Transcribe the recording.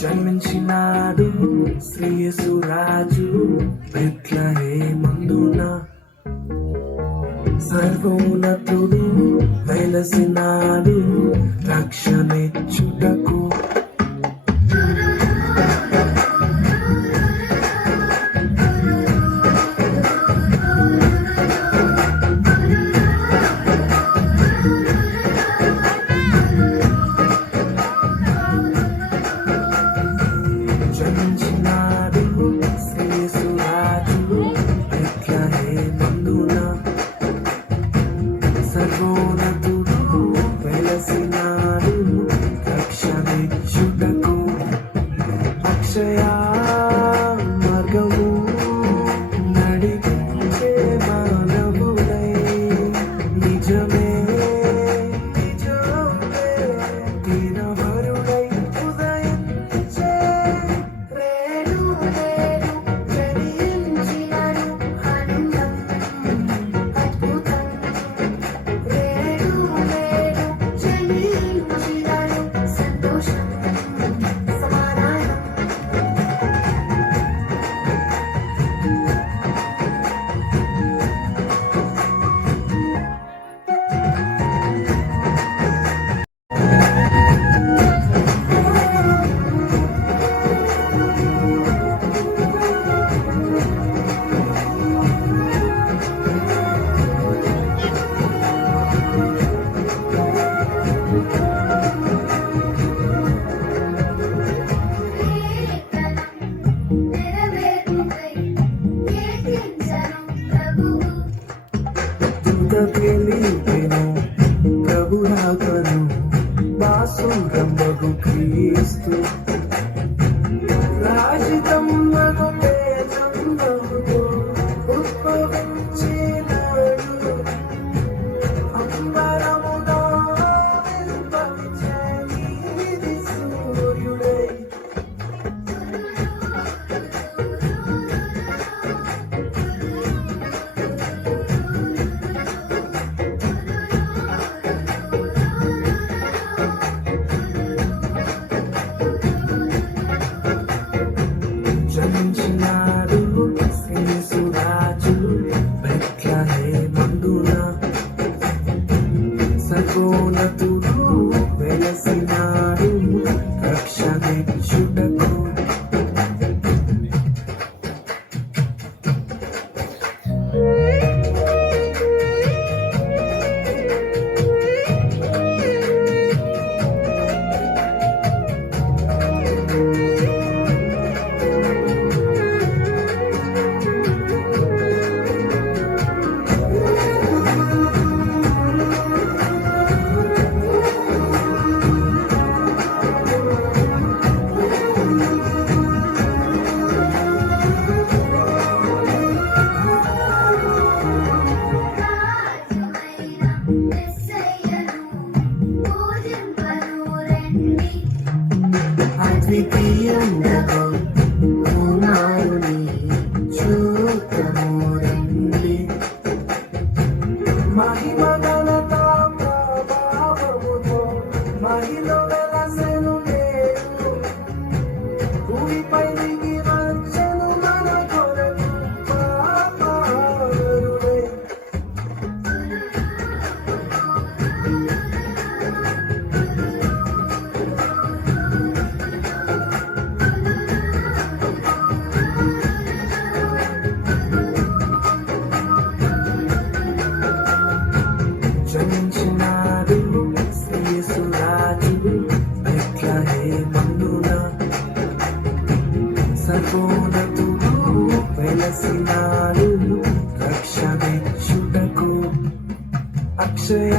జన్మించినాడు శ్రీయేసురాజు బెత్లెహేమందున, సర్వోన్నతుడు వెలసినాడు రక్షణిచ్చుటకు. జన్మించినాడు శ్రీయేసురాజు బెత్లెహేమందున, సర్వోన్నతుడు వెలసినాడు రక్షణిచ్చుటకు. అక్షయ మార్గము నడిపించే మానవుడై, నిజమే నిజమే దీనవరుడై ఉదయించే రేణు రేణు జనించినను ఆనందం అద్భుతం. రేణు రేణు జనించినను సంతోషం సమాధానం. తెలిపెను ప్రభు రాకను, బాసురంబగు క్రీస్తు రాజితమ్మగు తేజంబగుతో ఉద్భవించినాడు. అంబరములో వెలువరించే నీతి సూర్యుడై, జన్మించినాడు శ్రీయేసురాజు బెత్లెహేమందున, సర్వోన్నతుడు వెలసినాడు రక్షణిచ్చుటకు. అద్వితీయంగా ఉన్నారుని చూద్దాము రండి, మహిమ ఘనత ప్రభావముతో మహిలో వెలసెను నేడు. భూమిపై దిగి వచ్చెను మన కొరకు పాపారుడై, జన్మించినాడు శ్రీయేసురాజు బెత్లెహేమందున, సర్వోన్నతుడు వెలసినాడు రక్షణిచ్చుటకు. అక్షయ